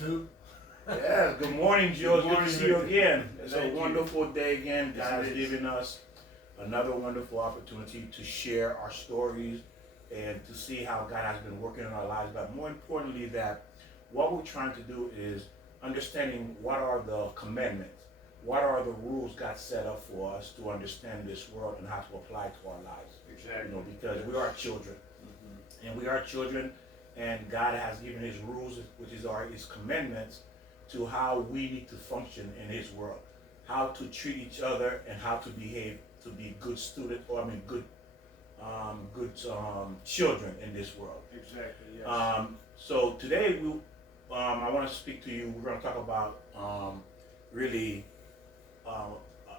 two. Yeah, good morning, Joe. Good Good to morning, see you Ricky. again. It's a Thank you. wonderful day again. Yes, God has it is. given us another wonderful opportunity to share our stories and to see how God has been working in our lives. But more importantly, that what we're trying to do is understanding what are the commandments, what are the rules God set up for us to understand this world and how to apply to our lives. Exactly. Because we are children, and we are children, and God has given His rules, which is His commandments, to how we need to function in His world, how to treat each other, and how to behave to be good students, or good children in this world. Exactly. Yes. So today I want to speak to you. We're going to talk about really an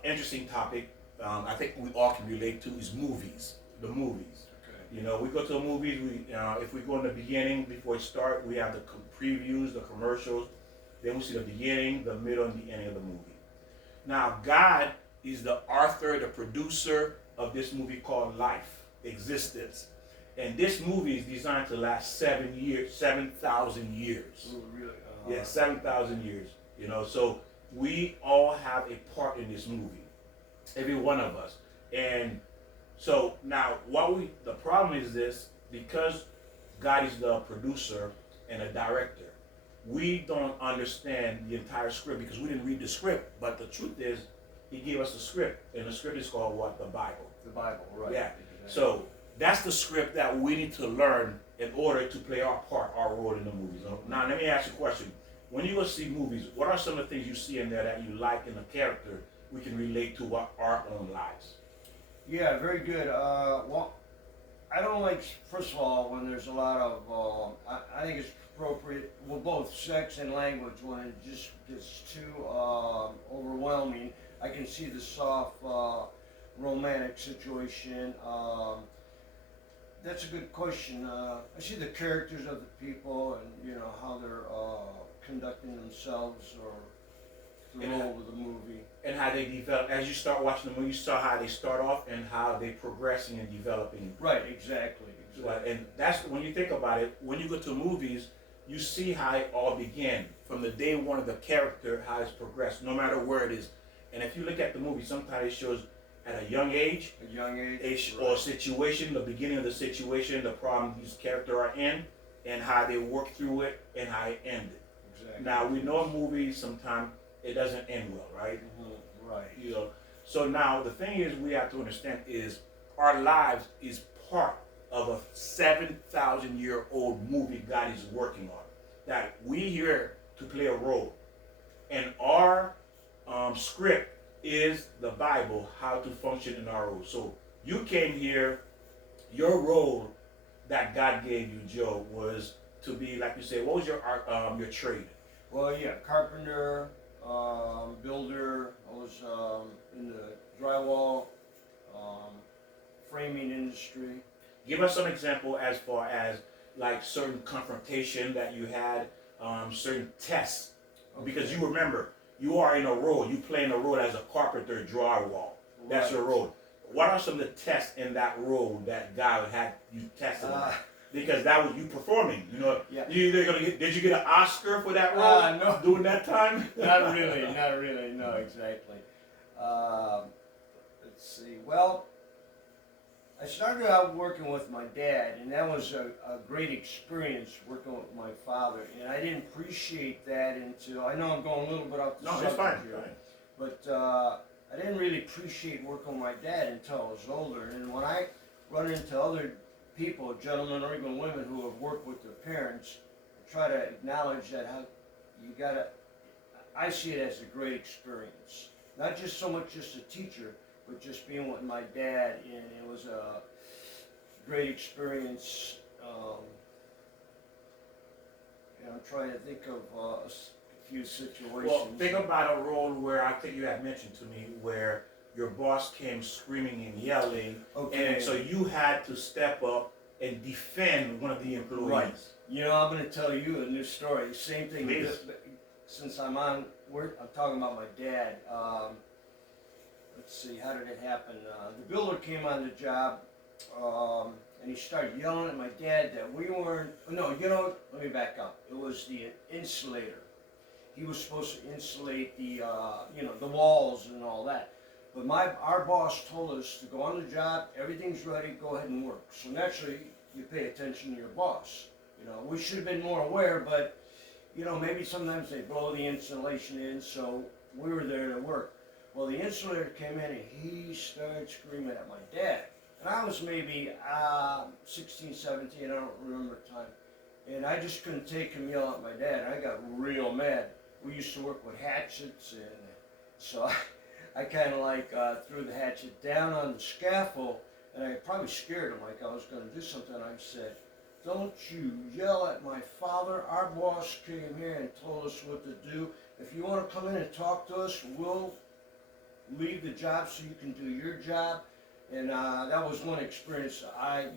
interesting topic. I think we all can relate to is movies. The movies. Okay. We go to the movies. If we go in the beginning before we start, we have the previews, the commercials. Then we see the beginning, the middle, and the ending of the movie. Now, God is the author, the producer of this movie called Life, Existence. And this movie is designed to last 7,000 years. Ooh, really? Yeah, 7,000 years. So we all have a part in this movie, every one of us. And so now, the problem is this: because God is the producer and a director, we don't understand the entire script because we didn't read the script. But the truth is, He gave us a script, and the script is called what? The Bible. The Bible, right? Yeah. Exactly. So that's the script that we need to learn in order to play our part, our role in the movies. Now, let me ask you a question. When you go see movies, what are some of the things you see in there that you like in the character we can relate to our own lives? Yeah, very good. Well, I don't like, first of all, when there's a lot of, I think it's appropriate, well, both sex and language, when it just gets too overwhelming. I can see the soft romantic situation. That's a good question. I see the characters of the people and, how they're conducting themselves or the role of the movie. And how they develop. As you start watching the movie, you saw how they start off and how they progressing and developing. Right, exactly. And that's when you think about it. When you go to movies, you see how it all began from the day one of the character, how it's progressed, no matter where it is. And if you look at the movie, sometimes it shows at a young age, or situation, the beginning of the situation, the problem these characters are in, and how they work through it, and how it ended. Exactly. Now we know in movies sometimes it doesn't end well, right? Mm-hmm. Right. So now the thing is we have to understand is our lives is part of a 7,000-year-old movie God is working on. That we here to play a role, and our script is the Bible, how to function in our role. So you came here, your role that God gave you, Joe, was to be, like you said, what was your trade? Well, yeah, carpenter, builder. I was in the drywall, framing industry. Give us some example as far as like certain confrontation that you had, certain tests, because you remember you are in a role. You playing a role as a carpenter, drywall. That's your role. What are some of the tests in that role that God had you tested on? Because that was you performing. Yeah. You either did you get an Oscar for that role? No. During that time? Not really. No, exactly. Let's see. Well, I started out working with my dad, and that was a great experience working with my father. And I didn't appreciate that until, I know I'm going a little bit off the subject here, but I didn't really appreciate working with my dad until I was older. And when I run into other people, gentlemen or even women who have worked with their parents, I try to acknowledge that how you gotta, I see it as a great experience. Not just so much just a teacher, but just being with my dad, and it was a great experience. I'm trying to think of a few situations. Well, think about a role where I think you had mentioned to me where your boss came screaming and yelling, and so you had to step up and defend one of the employees. Right. I'm going to tell you a new story. Same thing. Please. Since I'm talking about my dad. Let's see, how did it happen? The builder came on the job, and he started yelling at my dad that we weren't, no, let me back up. It was the insulator. he was supposed to insulate the the walls and all that. But our boss told us to go on the job, everything's ready, go ahead and work. So naturally, you pay attention to your boss. We should have been more aware, but maybe sometimes they blow the insulation in, so we were there to work. Well, the insulator came in and he started screaming at my dad. And I was maybe 16, 17, I don't remember the time. And I just couldn't take him yelling at my dad. I got real mad. We used to work with hatchets, and so I kind of like threw the hatchet down on the scaffold, and I probably scared him like I was going to do something. I said, "Don't you yell at my father. Our boss came here and told us what to do. If you want to come in and talk to us, we'll leave the job so you can do your job." And that was one experience. I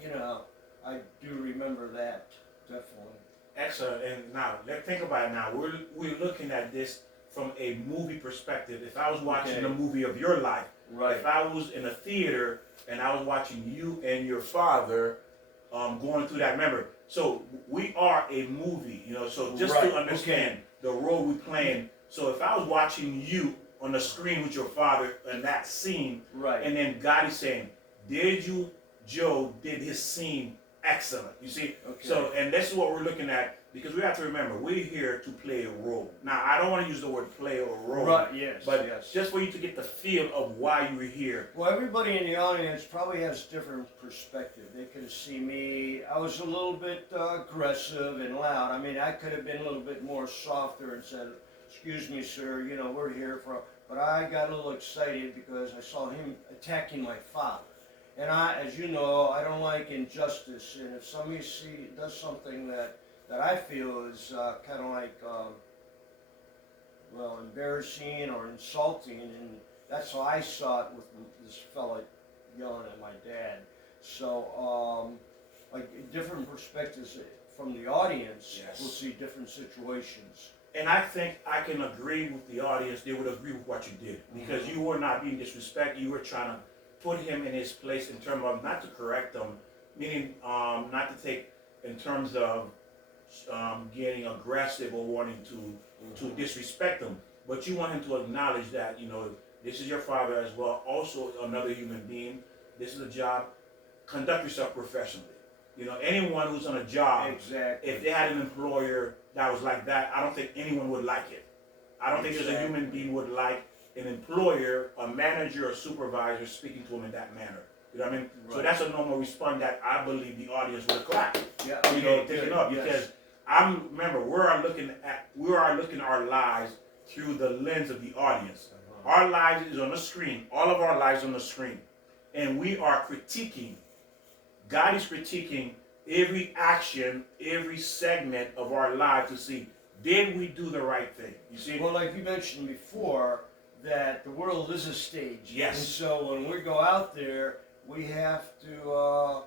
do remember that, definitely. Excellent. And now, let's think about it now. We're looking at this from a movie perspective. If I was watching a movie of your life, Right. if I was in a theater and I was watching you and your father going through that, remember, so we are a movie, so just to understand the role we're playing. So if I was watching you on the screen with your father in that scene, Right. and then God is saying, Joe did his scene excellent. You see? Okay. So, and this is what we're looking at, because we have to remember, we're here to play a role. Now, I don't want to use the word play or role. Right, yes, But yes. just for you to get the feel of why you were here. Well, everybody in the audience probably has different perspective. They could have seen me. I was a little bit aggressive and loud. I mean, I could have been a little bit more softer and said, "Excuse me, sir, we're here for..." But I got a little excited because I saw him attacking my father. And as you know, I don't like injustice. And if somebody does something that I feel is kind of like, embarrassing or insulting, and that's how I saw it with this fella yelling at my dad. So, different perspectives from the audience will see different situations. And I think I can agree with the audience. They would agree with what you did, because you were not being disrespectful. You were trying to put him in his place in terms of not to correct him, meaning not to take in terms of getting aggressive or wanting to disrespect him. But you want him to acknowledge that, this is your father as well, also another human being. This is a job. Conduct yourself professionally. Anyone who's on a job, Exactly. if they had an employer that was like that, I don't think anyone would like it. I don't think there's a human being would like an employer, a manager, or supervisor speaking to him in that manner. You know what I mean? Right. So that's a normal response that I believe the audience would clap. Yeah. Taking up, because remember, we are looking our lives through the lens of the audience. Our lives is on the screen. All of our lives on the screen, and we are critiquing. God is critiquing every action, every segment of our life to see, did we do the right thing? You see? Well, like you mentioned before, that the world is a stage. Yes. And so when we go out there, we have to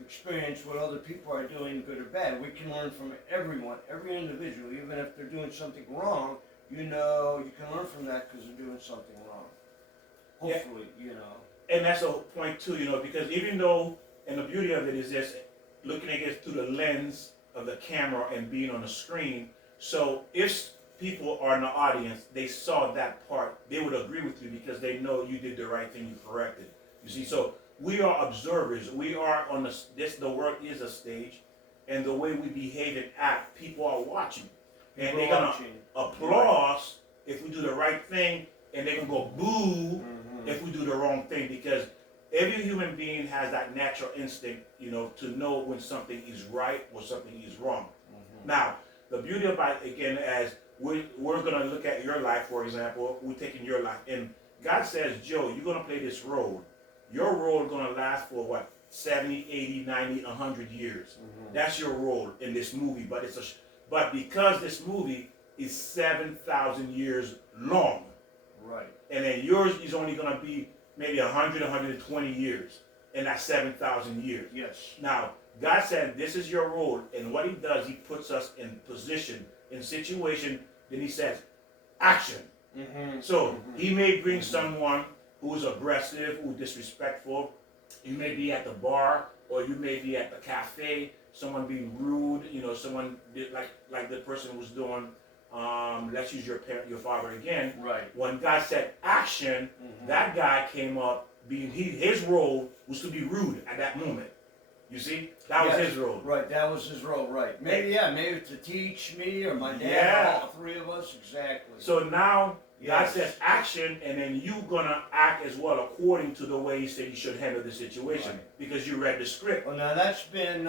experience what other people are doing, good or bad. We can learn from everyone, every individual, even if they're doing something wrong. You can learn from that because they're doing something wrong. Hopefully, And that's a point too, because even though, and the beauty of it is this, looking at it through the lens of the camera and being on the screen. So if people are in the audience, they saw that part, they would agree with you because they know you did the right thing, you corrected. You see, so we are observers. We are on the world is a stage, and the way we behave and act, people are watching. And they're gonna applaud us if we do the right thing, and they're gonna go boo if we do the wrong thing, because every human being has that natural instinct, to know when something is right or something is wrong. Now, the beauty about it, again, as we're going to look at your life, for example, we're taking your life, and God says, Joe, you're going to play this role. Your role is going to last for 70, 80, 90, 100 years. That's your role in this movie, but because this movie is 7,000 years long, right, and then yours is only going to be maybe 100, 120 years in that 7,000 years. Yes. Now, God said this is your role, and what he does, he puts us in position, in situation, then he says, action. So, he may bring someone who is aggressive, who is disrespectful. You may be at the bar, or you may be at the cafe, someone being rude, someone did like the person was doing. Let's use your father again. Right. When God said action, that guy came up being his role was to be rude at that moment. You see, that was his role. Right, that was his role. Right. Maybe to teach me or my dad, Yeah. all three of us, exactly. So now God Yes. says action, and then you gonna act as well according to the way He said you should handle the situation because you read the script. Well, now that's been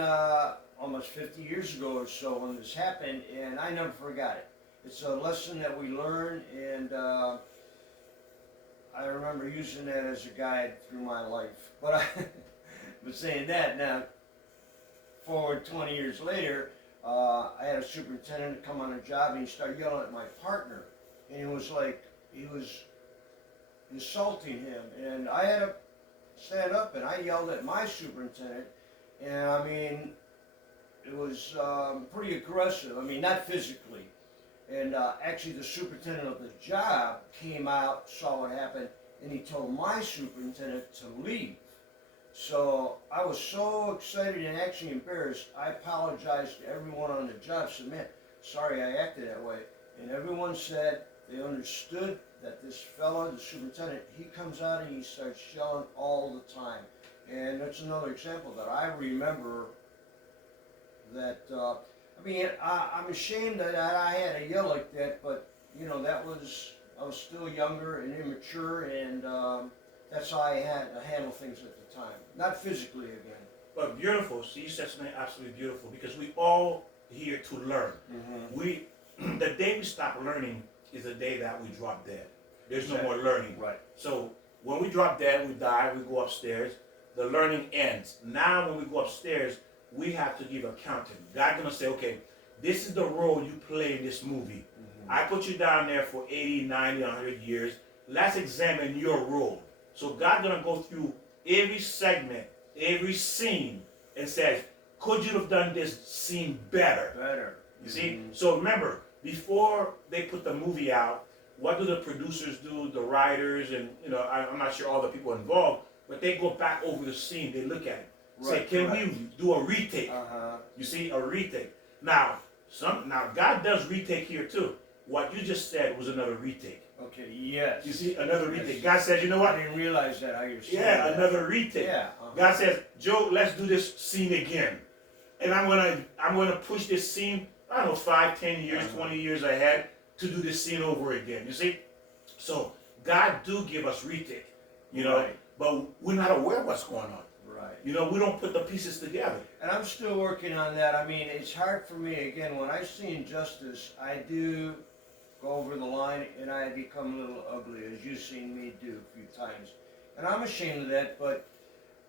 almost 50 years ago or so when this happened, and I never forgot it. It's a lesson that we learn, and I remember using that as a guide through my life. But but saying that now, forward 20 years later, I had a superintendent come on a job, and he started yelling at my partner, and it was like he was insulting him, and I had to stand up, and I yelled at my superintendent, and I mean, it was pretty aggressive. I mean, not physically. And actually, the superintendent of the job came out, saw what happened, and he told my superintendent to leave. So I was so excited and actually embarrassed. I apologized to everyone on the job. Said, "Man, sorry I acted that way." And everyone said they understood that this fellow, the superintendent, he comes out and he starts yelling all the time. And that's another example that I remember that. I mean, I'm ashamed that I had to yell like that, but I was still younger and immature, and that's how I had to handle things at the time. Not physically again. But beautiful. See, you said something absolutely beautiful because we all here to learn. The day we stop learning is the day that we drop dead. There's no more learning. Right. So when we drop dead, we die, we go upstairs. The learning ends. Now when we go upstairs, we have to give accounting. God's going to say, okay, this is the role you play in this movie. I put you down there for 80, 90, 100 years. Let's examine your role. So God's going to go through every segment, every scene, and says, could you have done this scene better? Better. You see? So remember, before they put the movie out, what do the producers do, the writers, and I'm not sure all the people involved, but they go back over the scene, they look at it. Say, can we do a retake? You see, a retake. Now God does retake here too. What you just said was another retake. Okay, yes. You see, another retake. God says, you know what? I didn't realize that how you're saying Yeah, that. another retake. Yeah. God says, Joe, let's do this scene again. And I'm gonna push this scene, I don't know, 5, 10 years, 20 years ahead to do this scene over again. You see? So God do give us retake, but we're not aware of what's going on. Right. We don't put the pieces together. And I'm still working on that. I mean, it's hard for me, again, when I see injustice, I do go over the line and I become a little ugly, as you've seen me do a few times. And I'm ashamed of that, but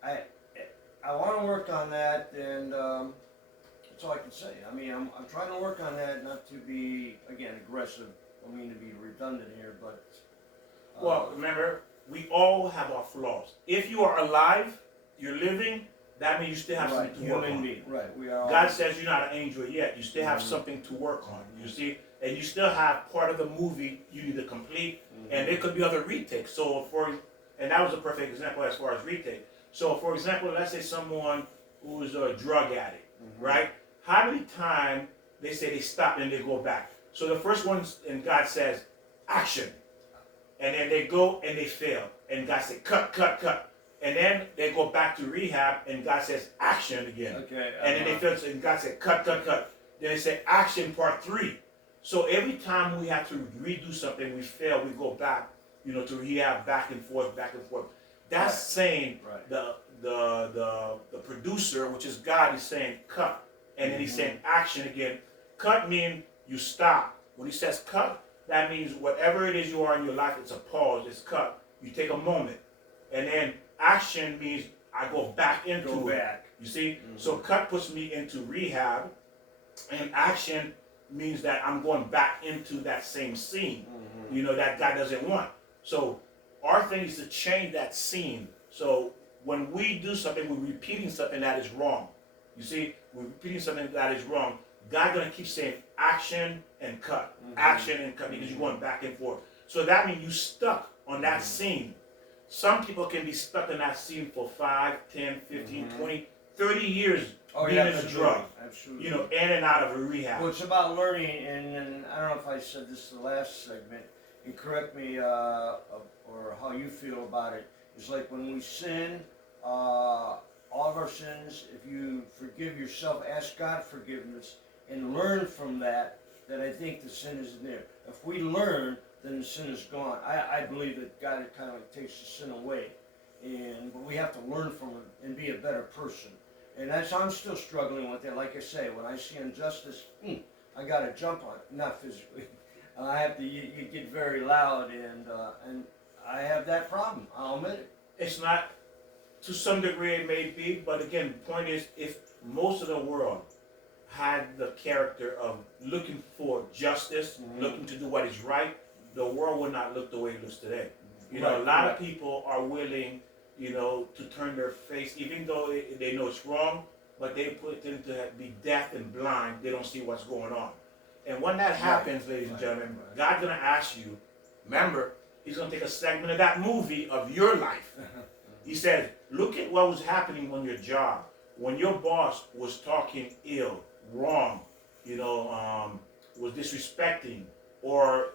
I want to work on that, and that's all I can say. I mean, I'm trying to work on that, not to be, again, aggressive. I don't mean to be redundant here, but... Well, remember, we all have our flaws. If you are alive, you're living, that means you still have something to work on. Right, we are. God says you're not an angel yet. You still have something to work on. You see, and you still have part of the movie you need to complete, and there could be other retakes. So and that was a perfect example as far as retake. So for example, let's say someone who's a drug addict, right? How many times they say they stop and they go back? So the first one, and God says, action. And then they go and they fail. And God said, cut, cut, cut. And then they go back to rehab, and God says, action again. Okay. And then they fail, and God said, cut, cut, cut. Then they say, action part 3. So every time we have to redo something, we fail, we go back, to rehab, back and forth, back and forth. That's saying the producer, which is God, is saying cut. And then he's saying action again. Cut means you stop. When he says cut, that means whatever it is you are in your life, it's a pause, it's cut. You take a moment. And then action means I go back into it. You see? So cut puts me into rehab, and action means that I'm going back into that same scene, that God doesn't want. So our thing is to change that scene. So when we do something, we're repeating something that is wrong. You see, we're repeating something that is wrong. God's going to keep saying action and cut, action and cut, because you're going back and forth. So that means you're stuck on that scene. Some people can be stuck in that scene for 5, 10, 15, 20, 30 years Oh, being yeah, in a absolutely. drug, Absolutely. you know, in and out of a rehab. Well, it's about learning, and I don't know if I said this the last segment, and correct me or how you feel about it. It's like when we sin, all of our sins, if you forgive yourself, ask God forgiveness, and learn from that, that I think the sin isn't there. If we learn, then the sin is gone. I believe that God kind of like takes the sin away, but we have to learn from it and be a better person. And that's I'm still struggling with that. Like I say, when I see injustice, I got to jump on it. Not physically. I have to. You get very loud, and I have that problem. I'll admit it. It's not, to some degree it may be, but again, the point is, if most of the world had the character of looking for justice, looking to do what is right, the world would not look the way it looks today. You know, a lot of people are willing, you know, to turn their face, even though they know it's wrong, but they put them to be deaf and blind. They don't see what's going on. And when that happens, ladies and gentlemen, God's going to ask you, remember, he's going to take a segment of that movie of your life. He says, look at what was happening on your job. When your boss was talking ill, wrong, you know, was disrespecting, or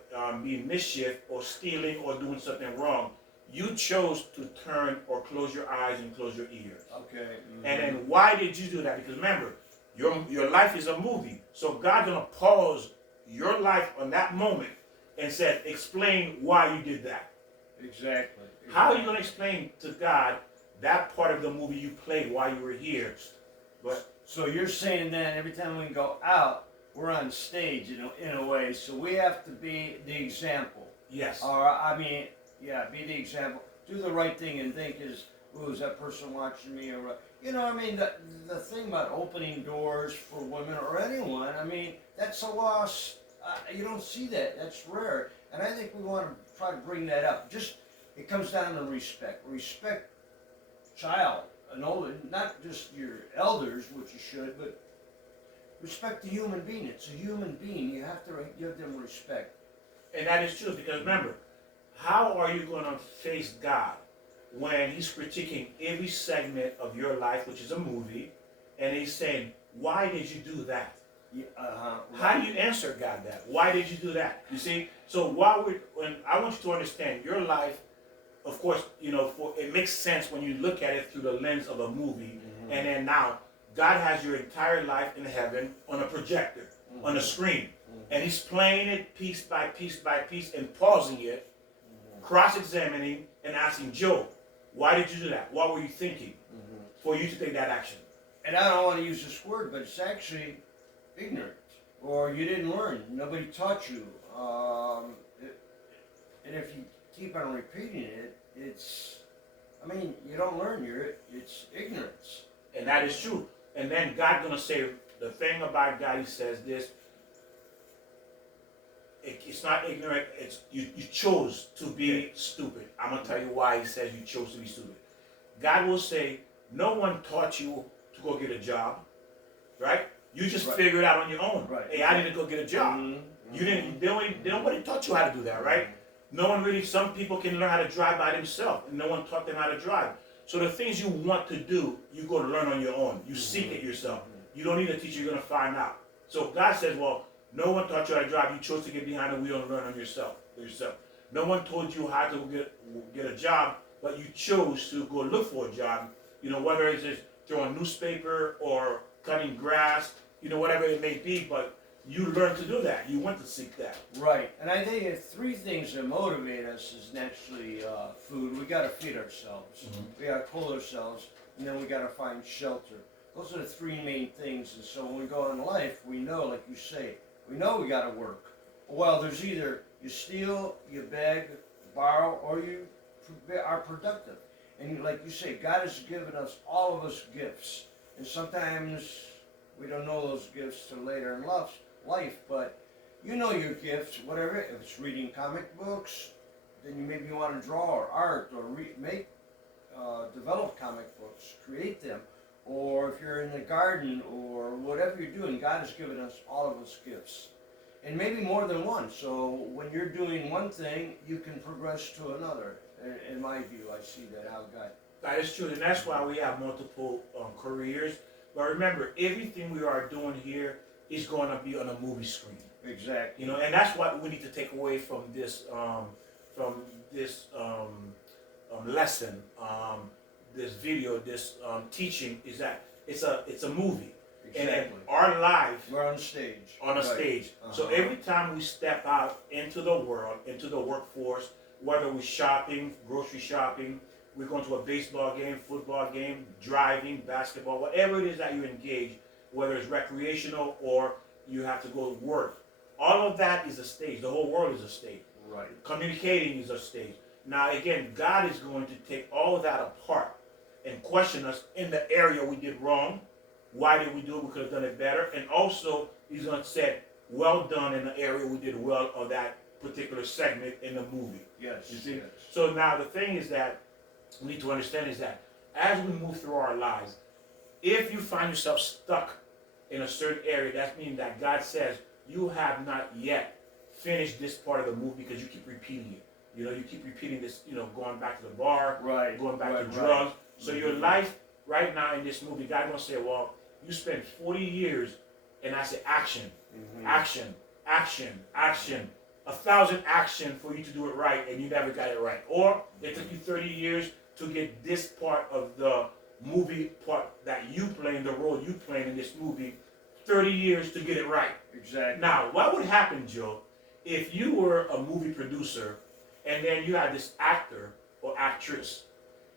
being mischief, or stealing, or doing something wrong, you chose to turn or close your eyes and close your ears. Okay. And then why did you do that? Because remember, your life is a movie. So God's going to pause your life on that moment and said, explain why you did that. Exactly. How are you going to explain to God that part of the movie you played while you were here? But So you're saying that every time we go out, we're on stage, you know, in a way. So we have to be the example. yes. Or I mean, yeah, be the example. Do the right thing and think is that person watching me? Or you know, I mean, the thing about opening doors for women or anyone, I mean, that's a loss. You don't see that. That's rare. And I think we want to try to bring that up. Just it comes down to respect. Respect child, an older, not just your elders, which you should, but respect the human being. It's a human being. You have to give them respect. And that is true, because remember, how are you going to face God when he's critiquing every segment of your life, which is a movie, and he's saying, why did you do that? Yeah, right. How do you answer God that? Why did you do that? You see? So when I want you to understand your life, of course, you know, it makes sense when you look at it through the lens of a movie, and then now God has your entire life in heaven on a projector, on a screen, and he's playing it piece by piece by piece and pausing it, cross-examining and asking Job, why did you do that? What were you thinking for you to take that action? And I don't want to use this word, but it's actually ignorant, or you didn't learn. Nobody taught you. And if you keep on repeating it, I mean, you don't learn. It's ignorance. And that is true. And then God's going to say, the thing about God, he says this, it's not ignorant, it's you chose to be stupid. I'm going to tell you why he says you chose to be stupid. God will say, no one taught you to go get a job, right? You just figured it out on your own. Right. Hey, I need to go get a job. You didn't. Nobody taught you how to do that, right? No one really. Some people can learn how to drive by themselves, and no one taught them how to drive. So the things you want to do, you go to learn on your own. You seek it yourself. You don't need a teacher. You're gonna find out. So God says, well, no one taught you how to drive. You chose to get behind the wheel and learn on yourself. No one told you how to get a job, but you chose to go look for a job. You know, whether it's just throwing newspaper or cutting grass, you know, whatever it may be, but you learned to do that. You went to seek that. Right. And I think three things that motivate us is naturally food. We got to feed ourselves. We got to clothe ourselves, and then we got to find shelter. Those are the three main things. And so when we go in life, we know, like you say, we know we got to work. Well, there's either you steal, you beg, borrow, or you are productive. And like you say, God has given us, all of us, gifts. And sometimes we don't know those gifts till later in life, but you know your gifts, whatever. If it's reading comic books, then you maybe want to draw or art or develop comic books, create them. Or if you're in the garden or whatever you're doing, God has given us, all of us, gifts. And maybe more than one. So when you're doing one thing, you can progress to another. In my view, I see that how God. That is true, and that's why we have multiple careers. But remember, everything we are doing here is going to be on a movie screen. Exactly. You know, and that's what we need to take away from this lesson, this video, this teaching, is that it's a movie. Exactly. And our life, we're on stage. on a Right. stage. So every time we step out into the world, into the workforce, whether we're shopping, grocery shopping, we're going to a baseball game, football game, driving, basketball, whatever it is that you engage, whether it's recreational or you have to go to work, all of that is a stage. The whole world is a stage. Right. Communicating is a stage. Now again, God is going to take all of that apart and question us in the area we did wrong. Why did we do it? We could have done it better. And also, he's going to say, well done in the area we did well of that particular segment in the movie. Yes. You see? Yes. So now the thing is that we need to understand is that as we move through our lives, if you find yourself stuck in a certain area, that means that God says you have not yet finished this part of the movie because you keep repeating it. You know, you keep repeating this, you know, going back to the bar, Right. going back Right. to drugs. So your life right now in this movie, God gonna say, well, you spent 40 years, and I say action, action, action, action, 1,000 action for you to do it right, and you never got it right. Or it took you 30 years to get this part of the movie part that you play in, the role you play in this movie, 30 years to get it right. Exactly. Now, what would happen, Joe, if you were a movie producer and then you had this actor or actress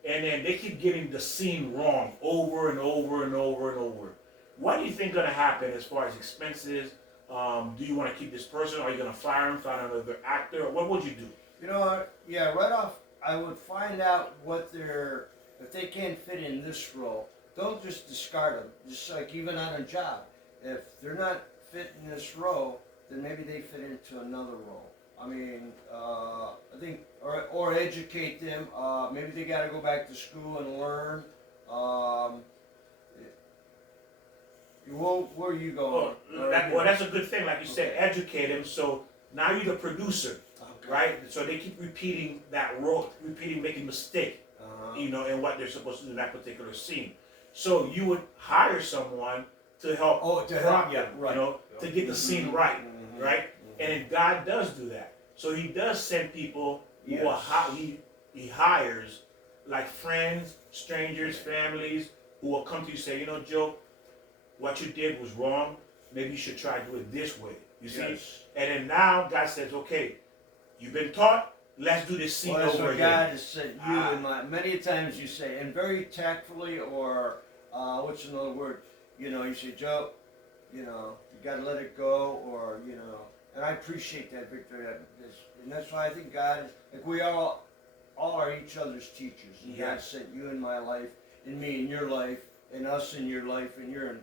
and then they keep getting the scene wrong over and over and over and over? What do you think going to happen as far as expenses? Do you want to keep this person? Are you going to fire him, find another actor? What would you do? You know what? Yeah, right off, I would find out what they're, if they can't fit in this role, don't just discard them. Just like even on a job, if they're not fit in this role, then maybe they fit into another role. I mean, I think, or educate them. Maybe they got to go back to school and learn. Where are you going? Well, that's a good thing. Like you said, educate him. So now you're the producer, Okay. right? So they keep repeating that role, making mistake, you know, in what they're supposed to do in that particular scene. So you would hire someone to help. Oh, to help, yeah, them, right. You know, to get the scene right, right? And then God does do that. So He does send people who are He hires, like friends, strangers, families, who will come to you and say, you know, Joe, what you did was wrong. Maybe you should try to do it this way. You see? Yes. And then now God says, okay, you've been taught, let's do this scene Well, that's over what again. God has said. Many times you say, and very tactfully, or what's another word? You know, you say, Joe, you know, you got to let it go, or you know. And I appreciate that, Victor. And that's why I think God, like we all are each other's teachers. And God Yes. sent you in my life, and me in your life, and us in your life, and you're in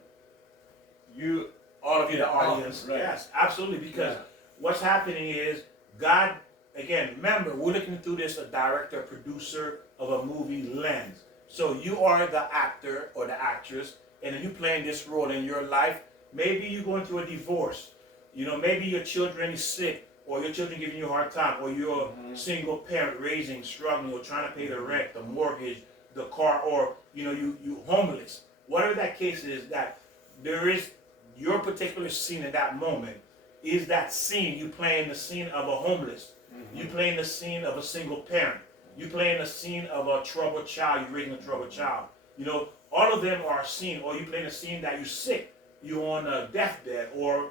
you. All of you, the Yeah, audience. right. Yes, absolutely. Because Yeah. what's happening is God, again, remember, we're looking through this, a director, producer of a movie lens. So you are the actor or the actress, and then you playing this role in your life. Maybe you're going through a divorce. You know, maybe your children is sick, or your children giving you a hard time, or you're a single parent raising, struggling, or trying to pay the rent, the mortgage, the car, or you know, you homeless. Whatever that case is, that there is your particular scene in that moment is that scene. You playing the scene of a homeless. You playing the scene of a single parent. You playing the scene of a troubled child. You raising a troubled child. You know, all of them are a scene. Or you playing a scene that you're sick. You're on a deathbed, or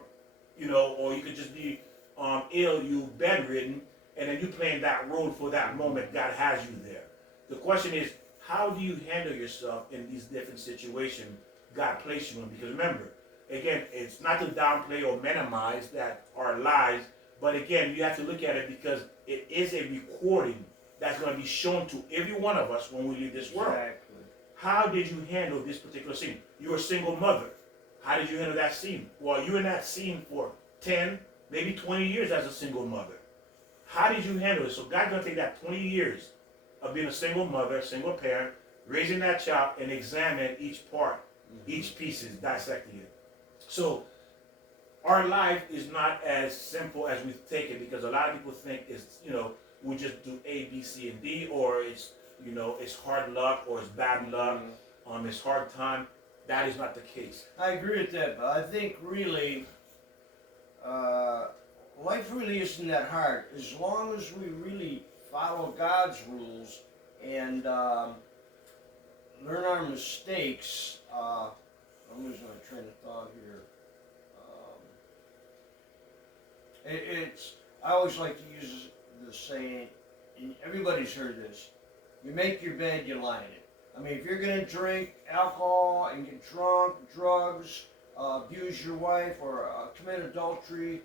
you know, or you could just be ill. You bedridden, and then you playing that role for that moment. God has you there. The question is, how do you handle yourself in these different situations God placed you in? Because remember, again, it's not to downplay or minimize that our lives, but again, you have to look at it because it is a recording that's going to be shown to every one of us when we leave this world. Exactly. How did you handle this particular scene? You're a single mother. How did you handle that scene? Well, you're in that scene for 10, maybe 20 years as a single mother. How did you handle it? So God's going to take that 20 years of being a single mother, single parent, raising that child, and examine each part, each piece, is dissecting it. So our life is not as simple as we take it, because a lot of people think it's, you know, we just do A, B, C, and D, or it's, you know, it's hard luck, or it's bad luck, it's hard time. that is not the case. I agree with that, but I think really, life really isn't that hard as long as we really follow God's rules and learn our mistakes. I'm losing my train of thought here. I always like to use the saying, and everybody's heard this: you make your bed, you lie in it. I mean, if you're going to drink alcohol and get drunk, drugs, abuse your wife, or commit adultery,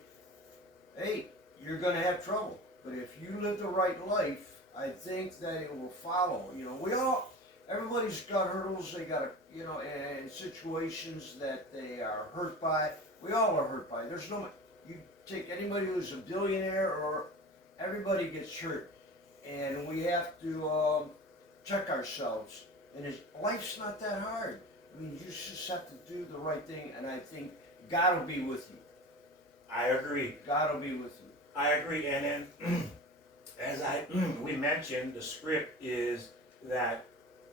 hey, you're going to have trouble. But if you live the right life, I think that it will follow. You know, everybody's got hurdles they got, and situations that they are hurt by. We all are hurt by. There's no, you take anybody who's a billionaire, or everybody gets hurt. And we have to check ourselves. And life's not that hard. I mean, you just have to do the right thing, and I think God will be with you. I agree. God will be with you. I agree. And then, as we mentioned, the script is that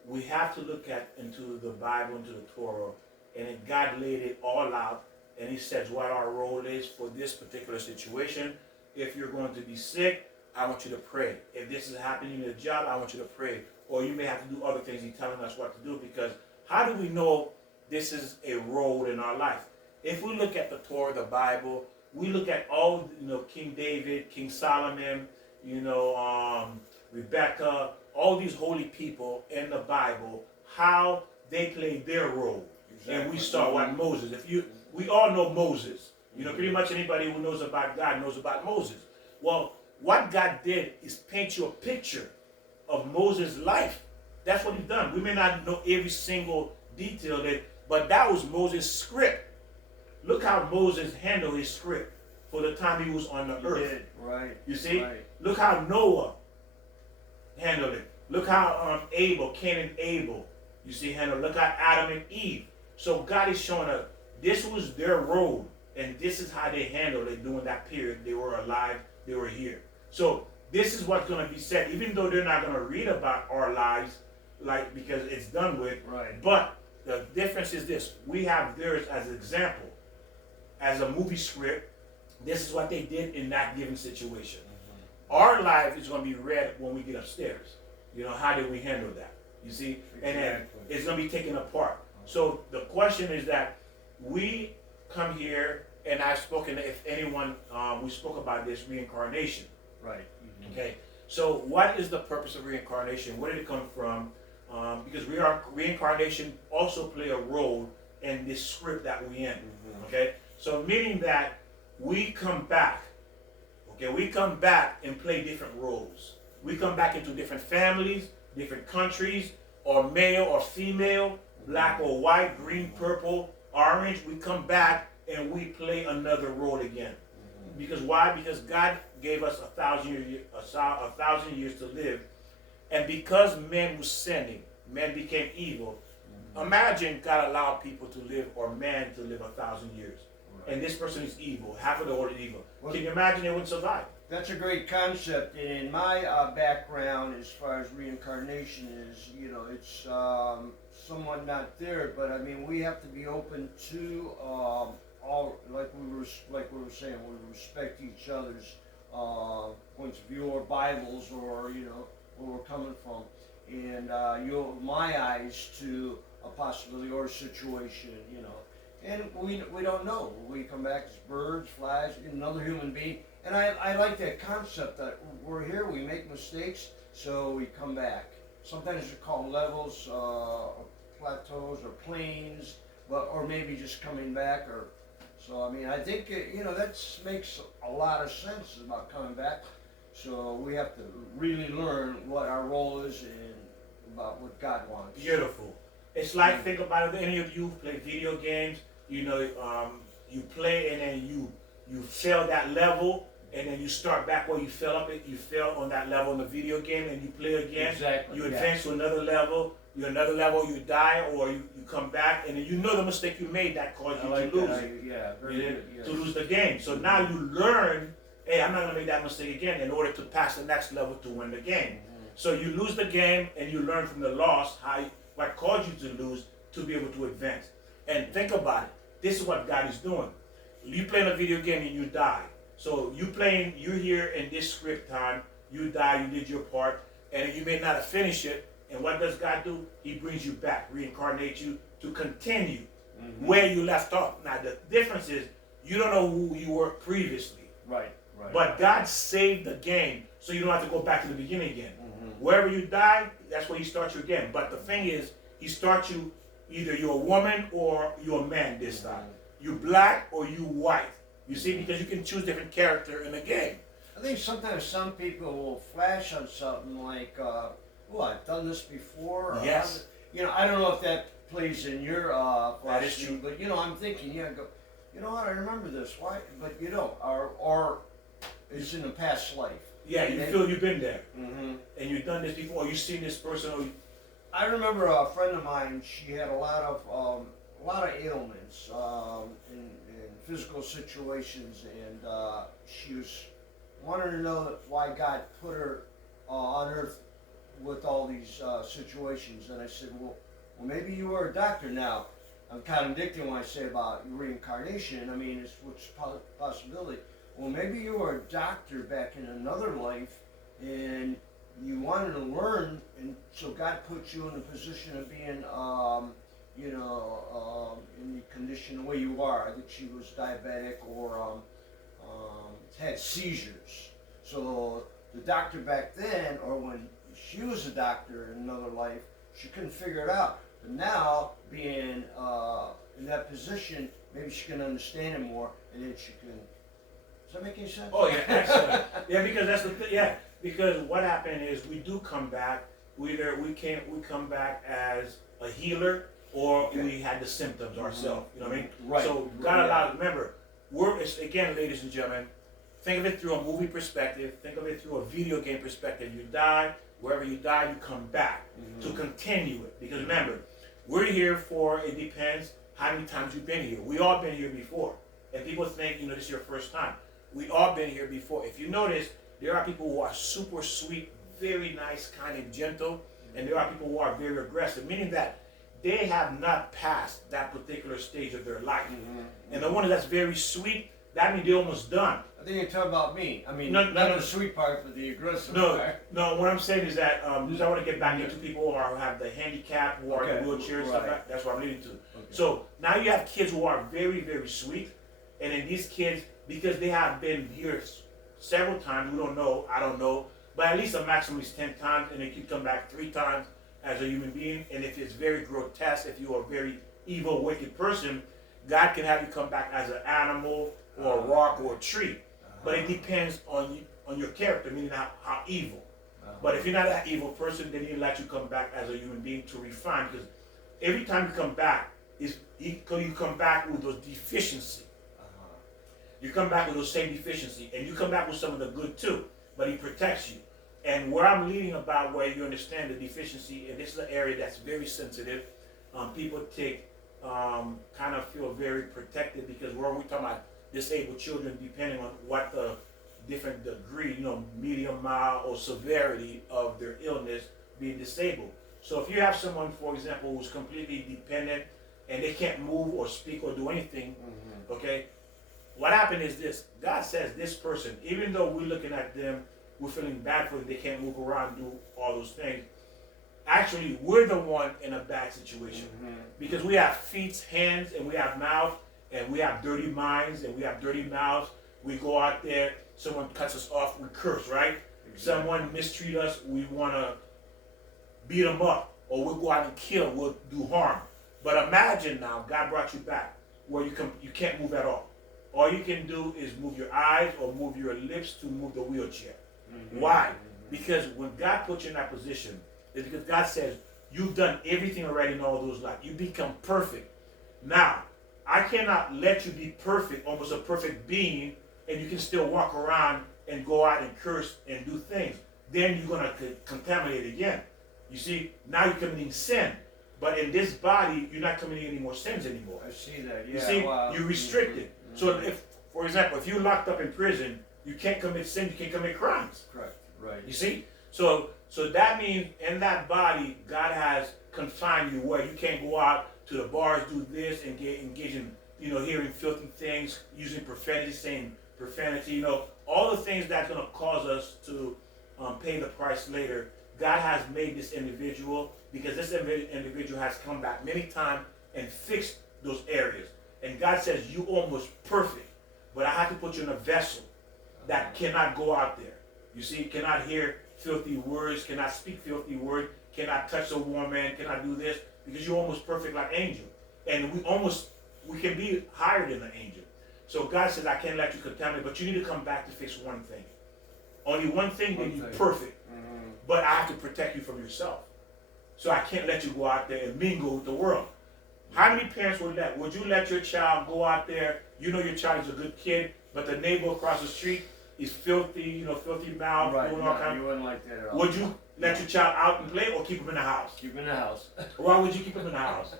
we have to look into the Bible, into the Torah, and then God laid it all out, and He says what our role is for this particular situation. If you're going to be sick, I want you to pray. If this is happening in your job, I want you to pray. Or you may have to do other things. He's telling us what to do, because how do we know this is a role in our life? If we look at the Torah, the Bible, we look at all, King David, King Solomon, Rebecca, all these holy people in the Bible, how they played their role. Exactly. And we saw what Moses. We all know Moses. Pretty much anybody who knows about God knows about Moses. Well, what God did is paint you a picture of Moses' life. That's what He's done. We may not know every single detail, but that was Moses' script. Look how Moses handled his script for the time he was on the earth. Did. Right. You see? Right. Look how Noah handled it. Look how Cain and Abel, handled it. Look how Adam and Eve. So God is showing us this was their role, and this is how they handled it during that period. They were alive. They were here. So this is what's going to be said, even though they're not going to read about our lives, because it's done with. Right. But the difference is this: we have theirs as an example, as a movie script. This is what they did in that given situation. Mm-hmm. Our life is going to be read when we get upstairs. How did we handle that? You see, and then it's going to be taken apart. So the question is that we come here, and I've spoken. If anyone, we spoke about this reincarnation. Right. Mm-hmm. Okay. So what is the purpose of reincarnation? Where did it come from? Because reincarnation also play a role in this script that we in. Mm-hmm. Okay. So meaning that we come back. Okay. We come back and play different roles. We come back into different families, different countries, or male or female, black or white, green, purple, orange. We come back and we play another role again. Because why? Because God gave us 1,000 years to live, and because man was sinning, man became evil. Imagine God allowed people to live, or man to live 1,000 years, and this person is evil. Half of the world is evil. Can you imagine they wouldn't survive? That's a great concept, and in my background, as far as reincarnation is, it's somewhat not there, but I mean, we have to be open to all, like we were saying, we respect each other's points of view, or Bibles, or where we're coming from, and you open my eyes to a possibility or a situation, and we don't know. We come back as birds, flies, another human being. And I like that concept that we're here, we make mistakes, so we come back. Sometimes they're called levels, or plateaus, or planes, or maybe just coming back. So I mean, I think that makes a lot of sense about coming back. So we have to really learn what our role is and about what God wants. Beautiful. It's like, think about it. Any of you play video games, you play and then you fail that level, and then you start back where you fell on that level in the video game, and you play again. Exactly. You advance to another level, you die, or you come back, and then the mistake you made that caused you to lose. To lose the game. So now you learn, hey, I'm not going to make that mistake again in order to pass the next level to win the game. Mm-hmm. So you lose the game, and you learn from the loss what caused you to lose to be able to advance. And think about it. This is what God is doing. You playing a video game and you die. So you're here in this script time, you die, you did your part, and you may not have finished it. And what does God do? He brings you back, reincarnates you to continue where you left off. Now the difference is you don't know who you were previously. Right. But God saved the game so you don't have to go back to the beginning again. Wherever you die, that's where He starts you again. But the thing is, He starts you either you're a woman or you're a man this time. You black or you white. You see, because you can choose different character in the game. I think sometimes some people will flash on something like, oh, I've done this before. Or Yes. I don't know if that plays in your That is philosophy, true. but I'm thinking, go, you know what, I remember this. Why? But or it's in a past life. Yeah, And you then- feel you've been there. And you've done this before, or you've seen this person, or I remember a friend of mine. She had a lot of ailments in physical situations, and she was wanting to know why God put her on Earth with all these situations. And I said, well, maybe you are a doctor now. I'm contradicting what I say about reincarnation. I mean, it's which possibility. Well, maybe you were a doctor back in another life, and you wanted to learn, and so God put you in a position of being, in the condition the way you are. I think she was diabetic or had seizures. So the doctor back then, or when she was a doctor in another life, she couldn't figure it out. But now, being in that position, maybe she can understand it more, and then she can. Does that make any sense? oh yeah, excellent. Yeah, because that's the thing. Yeah, because what happened is we do come back. We come back as a healer, or we had the symptoms ourselves. You know what I mean? Right. So God allows. Remember, again, ladies and gentlemen, think of it through a movie perspective. Think of it through a video game perspective. You die. Wherever you die, you come back to continue it. Because remember, we're here for, it depends how many times you've been here. We all been here before. And people think, this is your first time. We all been here before. If you notice, there are people who are super sweet, very nice, kind and gentle. And there are people who are very aggressive, meaning that they have not passed that particular stage of their life. And the one that's very sweet, that means they're almost done. I think you're talking about me. I mean, No, not the sweet part, but the aggressive part. No. What I'm saying is that I want to get back into people who have the handicap, who are in wheelchairs, stuff like that. That's what I'm leading to. So now you have kids who are very, very sweet, and then these kids, because they have been here several times, we don't know, I don't know, but at least a maximum is 10 times, and they can come back 3 times as a human being. And if it's very grotesque, if you are a very evil, wicked person, God can have you come back as an animal or a rock or a tree. But it depends on your character, meaning how evil. But if you're not that evil person, then He'll let you come back as a human being to refine. Because every time you come back, you come back with those deficiencies. You come back with those same deficiencies, and you come back with some of the good too. But He protects you. And where I'm leading about where you understand the deficiency, and this is an area that's very sensitive. People kind of feel very protected, because we're talking about disabled children, depending on what the different degree, medium, mild, or severity of their illness, being disabled. So if you have someone, for example, who's completely dependent and they can't move or speak or do anything, okay, what happened is this: God says this person, even though we're looking at them, we're feeling bad for them, they can't move around, do all those things. Actually, we're the one in a bad situation, because we have feet, hands, and we have mouth. And we have dirty minds, and we have dirty mouths. We go out there, someone cuts us off, we curse, right? Exactly. Someone mistreat us, we want to beat them up, or we'll go out and kill, we'll do harm. But imagine now, God brought you back, where you can't move at all. All you can do is move your eyes or move your lips to move the wheelchair. Why? Because when God puts you in that position, it's because God says, you've done everything already in all those lives. You become perfect. Now, I cannot let you be perfect, almost a perfect being, and you can still walk around and go out and curse and do things. Then you're going to contaminate again. You see, now you're committing sin. But in this body, you're not committing any more sins anymore. I see that, yeah. You see, you're restricted. So if, for example, if you're locked up in prison, you can't commit sin, you can't commit crimes. Correct, right. You see? So that means in that body, God has confined you where you can't go out to the bars, do this, and engage in, hearing filthy things, using profanity, saying profanity, all the things that's going to cause us to pay the price later. God has made this individual, because this individual has come back many times and fixed those areas. And God says, you almost perfect, but I have to put you in a vessel that cannot go out there. You see, cannot hear filthy words, cannot speak filthy words, cannot touch a woman, cannot do this, because you're almost perfect like angel. And we can be higher than an angel. So God says, I can't let you contaminate, but you need to come back to fix one thing. Only one thing, then you're perfect. Mm-hmm. But I have to protect you from yourself. So I can't let you go out there and mingle with the world. How many parents would you let your child go out there, your child is a good kid, but the neighbor across the street is filthy, filthy mouth, right, doing all kinds of... You wouldn't like that at all. Would you let your child out and play, or keep him in the house? Keep him in the house. Why would you keep him in the house?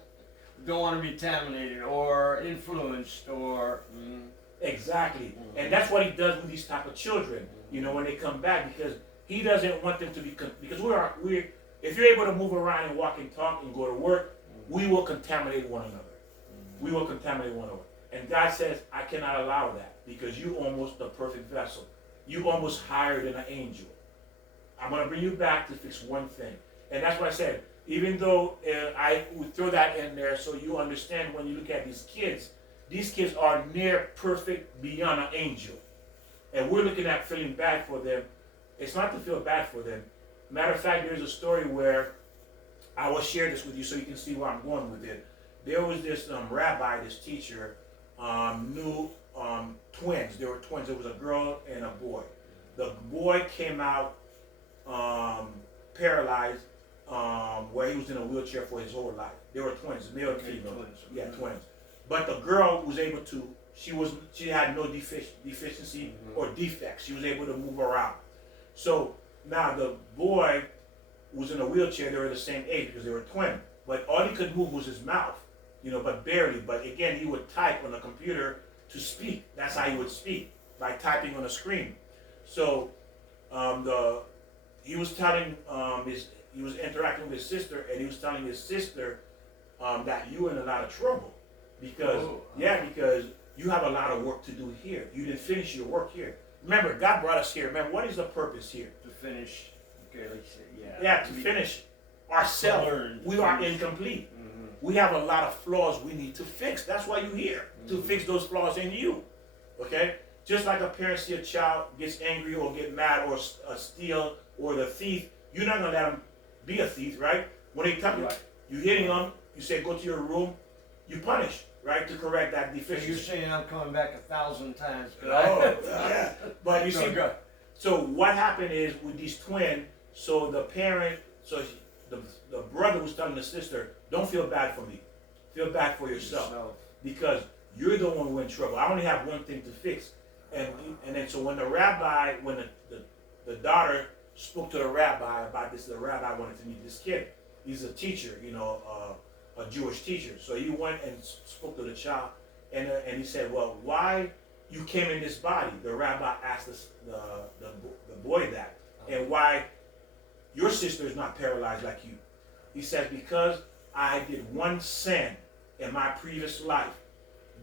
Don't want to be contaminated or influenced or... Exactly. And that's what he does with these type of children, when they come back, because he doesn't want them to be... Because if you're able to move around and walk and talk and go to work, we will contaminate one another. We will contaminate one another. And God says, I cannot allow that, because you almost the perfect vessel. You almost higher than an angel. I'm going to bring you back to fix one thing. And that's what I said. Even though I would throw that in there so you understand, when you look at these kids are near perfect beyond an angel. And we're looking at feeling bad for them. It's not to feel bad for them. Matter of fact, there's a story where I will share this with you so you can see where I'm going with it. There was this rabbi, this teacher, knew twins. There were twins. There was a girl and a boy. The boy came out paralyzed, where he was in a wheelchair for his whole life. They were twins, male and female. Twins. Yeah, twins. But the girl was able to. She had no deficiency or defects. She was able to move around. So now the boy was in a wheelchair. They were the same age because they were twins. But all he could move was his mouth, but barely. But again, he would type on the computer to speak. That's how he would speak, by typing on a screen. So he was telling he was interacting with his sister, and he was telling his sister that you're in a lot of trouble because because you have a lot of work to do here. You didn't finish your work here. Remember, God brought us here. Remember, what is the purpose here? To finish. Okay, like you said, Yeah, to finish ourselves. We are incomplete. We have a lot of flaws we need to fix. That's why you're here, to fix those flaws in you. Okay? Just like a parent see a child gets angry or get mad or steal, or the thief, you're not going to let them be a thief, right? When they come, you're hitting them, you say go to your room, you punish, right, to correct that deficiency. So you're saying I'm coming back 1,000 times. Yeah. But you see, so what happened is with these twins, so the parent, the brother was telling the sister, don't feel bad for me. Feel bad for yourself. Because you're the one who in trouble. I only have one thing to fix. And then so when the daughter spoke to the rabbi about this, the rabbi wanted to meet this kid. He's a teacher, a Jewish teacher. So he went and spoke to the child, and he said, well, why you came in this body? The rabbi asked the boy that, and why your sister is not paralyzed like you. He said, because I did one sin in my previous life.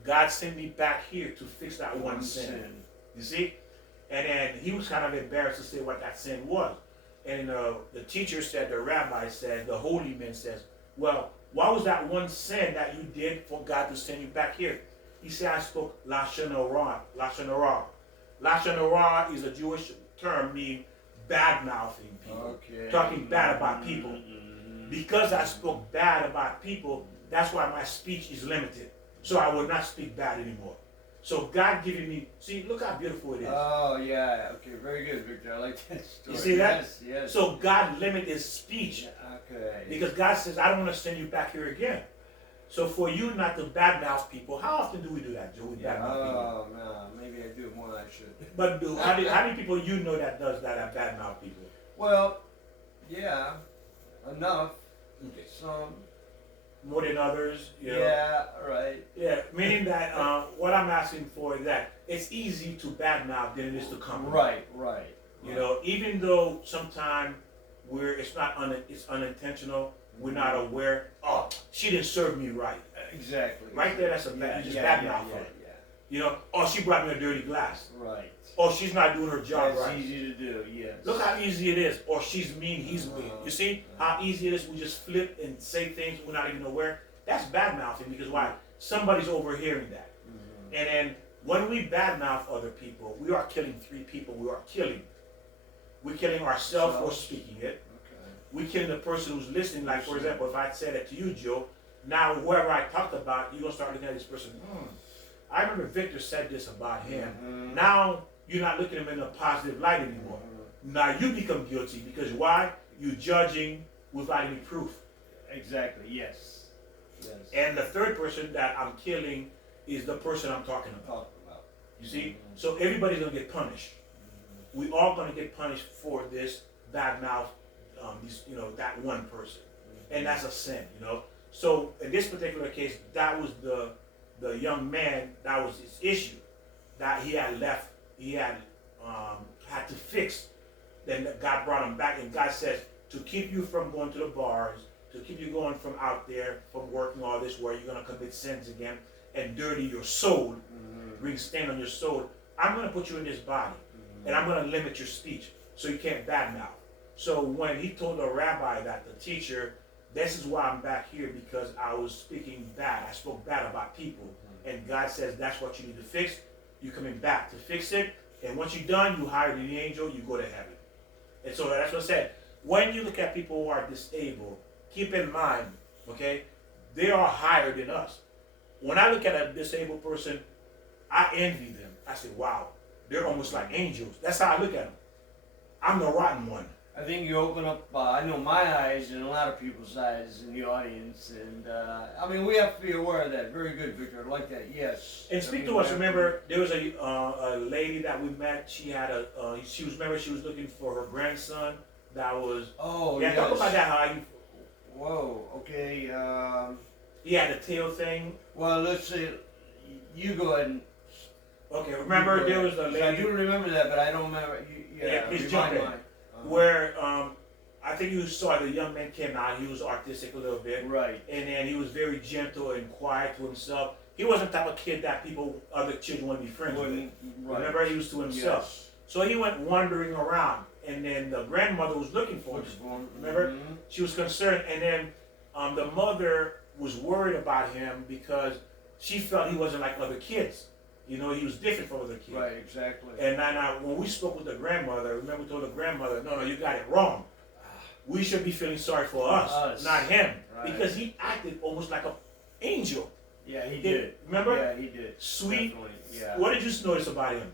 God sent me back here to fix that one sin. You see? And then he was kind of embarrassed to say what that sin was. And the teacher said, the rabbi said, the holy man says, well, what was that one sin that you did for God to send you back here? He said, I spoke Lashon Hara. Lashon Hara. Lashon Hara is a Jewish term meaning bad-mouthing people. Talking bad about people. Because I spoke bad about people, that's why my speech is limited. So I will not speak bad anymore. So God giving me, see, look how beautiful it is. Oh, yeah. Okay, very good, Victor. I like that story. You see that? Yes. So God limited his speech. Okay. Because God says, I don't want to send you back here again. So for you not to badmouth people, how often do we do that, Joe? We badmouth people. Oh, no. Maybe I do it more than I should. But how many people you know that does that badmouth people? Well, yeah. Enough. Okay. Some. More than others, Yeah, right. Yeah, meaning that what I'm asking for is that it's easy to badmouth than it is to compliment. Right. Even though sometimes it's unintentional, we're not aware. Oh, she didn't serve me right. Exactly. Right there, that's a bad. You just bad mouth her. You know, oh, she brought me a dirty glass. Right. Or she's not doing her job That's right. easy to do. Yes. Look how easy it is. Or she's mean, he's mean. You see how easy it is? We just flip and say things we're not even aware. That's bad mouthing because why? Somebody's overhearing that. And then when we bad mouth other people, we are killing three people. We are killing. We're killing ourselves for speaking it. Okay. We're killing the person who's listening. Like, for example, if I said it to you, Joe, now whoever I talked about, you're going to start looking at this person. I remember Victor said this about him. Now you're not looking at him in a positive light anymore. Now you become guilty because why? You're judging without any proof. Exactly. Yes. Yes. And the third person that I'm killing is the person I'm talking about. You see? So everybody's going to get punished. We all going to get punished for this bad mouth, that one person. And that's a sin, you know. So in this particular case, that was the young man, that was his issue. That he had left, he had to fix. Then God brought him back, and God says, to keep you from going to the bars, to keep you going from out there, from working all this, where you're going to commit sins again, and dirty your soul, bring stain on your soul, I'm going to put you in this body, and I'm going to limit your speech, so you can't badmouth. So when he told the rabbi that, the teacher, this is why I'm back here, because I was speaking bad. I spoke bad about people. And God says that's what you need to fix. You're coming back to fix it. And once you're done, you hire the angel, you go to heaven. And so that's what I said. When you look at people who are disabled, keep in mind, okay, they are higher than us. When I look at a disabled person, I envy them. I say, wow, they're almost like angels. That's how I look at them. I'm the rotten one. I think you open up, I know my eyes and a lot of people's eyes in the audience, and I mean, we have to be aware of that. Very good, Victor. I like that. Yes. And speak to us. Remember, there was a lady that we met. She had she was looking for her grandson. That was. Oh, yeah. Yes. Talk about that. How you. Whoa. Okay. He had the tail thing. Well, let's say you go ahead and. Okay. Remember, there was a lady. I do remember that, but I don't remember. Yeah. Please jump in. Where I think you saw the young man came out. He was artistic a little bit, right? And then he was very gentle and quiet to himself. He wasn't the type of kid that other children want to be friends with. Right. Remember, he was to himself. Yes. So he went wandering around, and then the grandmother was looking for him. Remember, she was concerned, and then the mother was worried about him because she felt he wasn't like other kids. You know, he was different from other kids. Right, exactly. And now, when we spoke with the grandmother, remember we told the grandmother, no, you got it wrong. We should be feeling sorry for us, not him. Right. Because he acted almost like an angel. Yeah, he did. Remember? Yeah, he did. Sweet. Definitely. Yeah. What did you notice about him?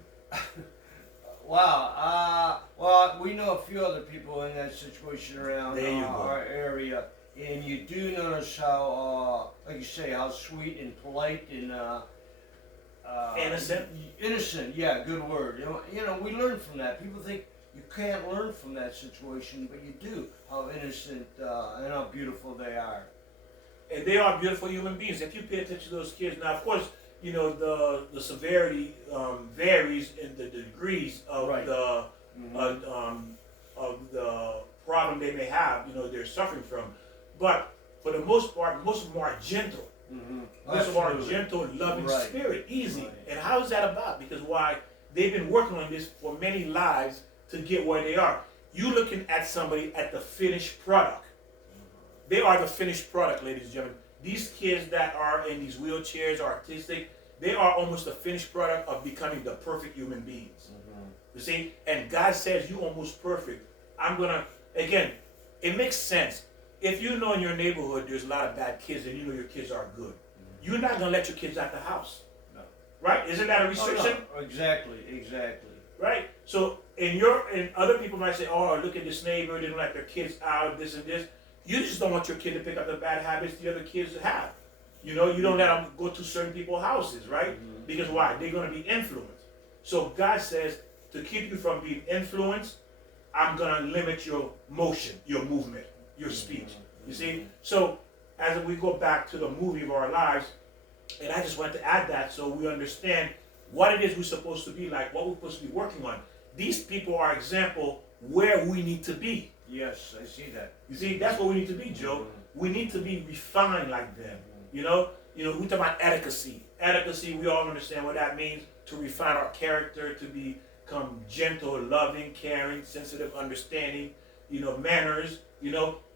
Wow. Well, we know a few other people in that situation around our area. And you do notice how, like you say, how sweet and polite and innocent, yeah, good word. You know, we learn from that. People think you can't learn from that situation, but you do. How innocent and how beautiful they are. And they are beautiful human beings. If you pay attention to those kids, now of course, you know the severity varies in the degrees of of the problem they may have. You know, they're suffering from, but for the most part, most of them are gentle. Most of them are gentle, loving spirit, easy. Right. And how is that about? Because why? They've been working on this for many lives to get where they are. You looking at somebody at the finished product. They are the finished product, ladies and gentlemen. These kids that are in these wheelchairs, artistic, they are almost the finished product of becoming the perfect human beings. You see? And God says you almost perfect. Again, it makes sense. If you know in your neighborhood there's a lot of bad kids and you know your kids are good, you're not going to let your kids out the house. No. Right? Isn't that a restriction? Oh, no. Exactly. Right? So, and other people might say, oh, look at this neighbor, they don't let their kids out, this and this. You just don't want your kid to pick up the bad habits the other kids have. You know, you don't let them go to certain people's houses, right? Because why? They're going to be influenced. So God says, to keep you from being influenced, I'm going to limit your motion, your movement, your speech. You see? So as we go back to the movie of our lives, and I just want to add that so we understand what it is we're supposed to be like, what we're supposed to be working on. These people are example where we need to be. Yes, I see that. You see, that's what we need to be, Joe. we need to be refined like them. You know, we talk about etiquette. Etiquette, we all understand what that means, to refine our character, to become gentle, loving, caring, sensitive, understanding, manners,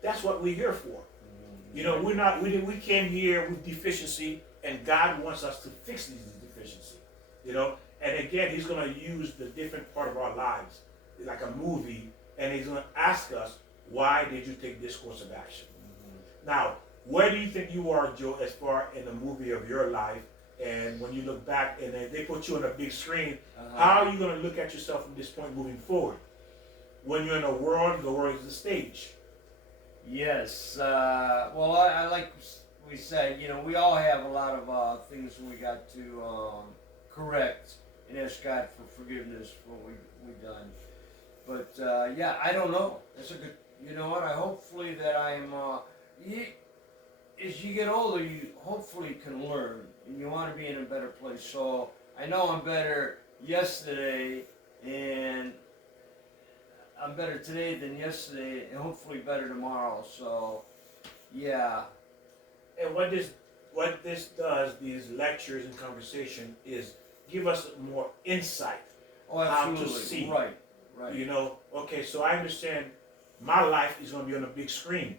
that's what we're here for. We came here with deficiency, and God wants us to fix these deficiencies, and again, he's going to use the different part of our lives, like a movie, and he's going to ask us, why did you take this course of action? Now, where do you think you are, Joe, as far in the movie of your life? And when you look back and they put you on a big screen, how are you going to look at yourself from this point moving forward? When you're in the world is the stage. Yes. Well, I like we said, we all have a lot of things we got to correct and ask God for forgiveness for what we've done. But yeah, I don't know. That's a good. You know what? I hopefully that I'm. As you get older, you hopefully can learn, and you want to be in a better place. So I know I'm better yesterday, and I'm better today than yesterday, and hopefully better tomorrow. So, yeah. And what this does, these lectures and conversation, is give us more insight how to see. Right. Okay, so I understand my life is going to be on a big screen.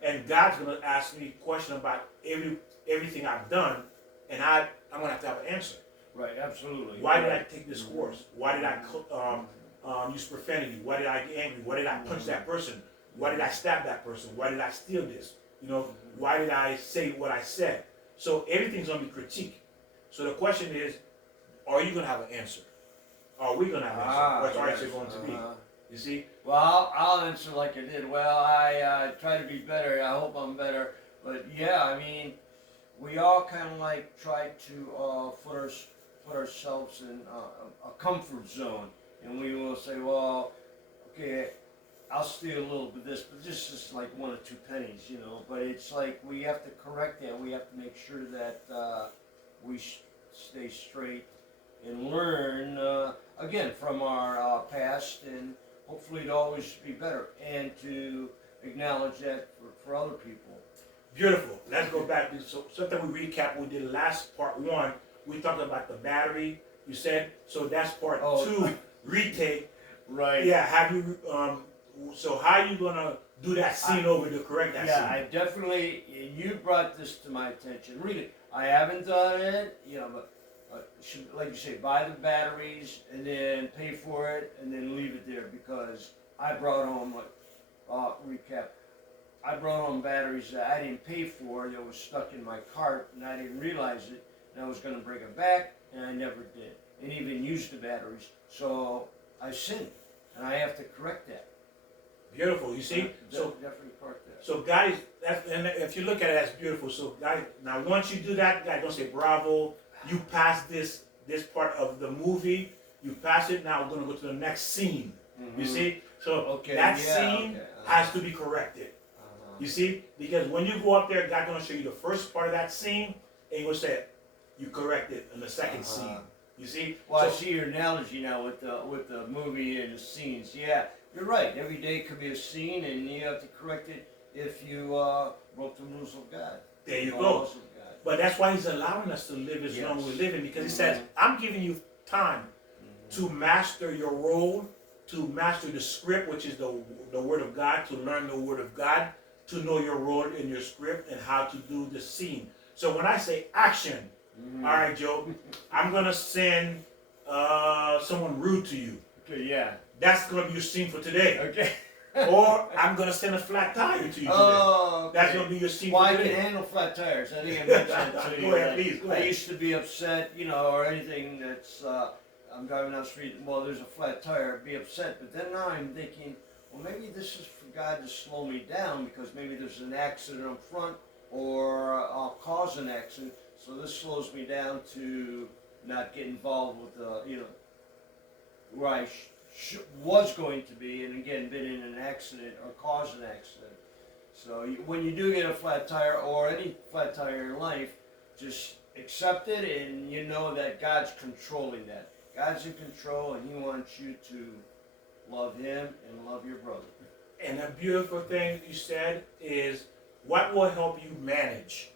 And God's going to ask me a question about everything I've done, and I'm going to have an answer. Right, absolutely. Why did I take this course? Why did I use profanity? Why did I get angry? Why did I punch that person? Why did I stab that person? Why did I steal this? Why did I say what I said? So everything's going to be critiqued. So the question is, are you going to have an answer? Are we going to have an answer? What's our answer going to be? You see? Well, I'll answer like I did. Well, I try to be better. I hope I'm better. But yeah, I mean, we all kind of like try to put ourselves in a comfort zone, and we will say, well, okay, I'll steal a little bit of this, but this is like 1 or 2 pennies, But it's like we have to correct that. We have to make sure that we stay straight and learn again from our past, and hopefully to always be better, and to acknowledge that for other people. Beautiful. Let's go back. So something we recap. We did last part 1. We talked about the battery. You said so. That's part 2. Retake. Right. Yeah. Have you? So how are you gonna do that scene over to correct that scene? Yeah, I definitely. You brought this to my attention. Really, I haven't done it. But. Should, like you say, buy the batteries and then pay for it and then leave it there, because I brought home, recap, I brought home batteries that I didn't pay for, that was stuck in my cart, and I didn't realize it, and I was going to bring them back, and I never did, and even used the batteries. So I sinned, and I have to correct that. Beautiful. You see, so definitely correct that. So guys, and if you look at it, that's beautiful. So guys, now once you do that, guys, don't say bravo. You passed this part of the movie. You pass it. Now we're going to go to the next scene. You see? So that scene has to be corrected. You see? Because when you go up there, God's going to show you the first part of that scene, and you'll say, you correct it in the second scene. You see? Well, I see your analogy now with the movie and the scenes. Yeah, you're right. Every day could be a scene, and you have to correct it if you broke the rules of God. There you go. But that's why he's allowing us to live as long as we're living, because he says, I'm giving you time to master your role, to master the script, which is the Word of God, to learn the Word of God, to know your role in your script and how to do the scene. So when I say action, all right, Joe, I'm going to send someone rude to you. Okay, yeah. That's going to be your scene for today. Okay. Or I'm going to send a flat tire to you today. Oh, okay. That's going to be your scene for today. I can handle flat tires. I think I mentioned that to you. Go ahead, please. Go ahead. I used to be upset, or anything that's, I'm driving down the street, well, there's a flat tire, I'd be upset. But then now I'm thinking, well, maybe this is for God to slow me down, because maybe there's an accident up front, or I'll cause an accident. So this slows me down to not get involved with, where I was going to be, and again, been in an accident or caused an accident. So when you do get a flat tire, or any flat tire in life, just accept it, and you know that God's controlling that. God's in control, and He wants you to love Him and love your brother. And the beautiful thing you said is, what will help you manage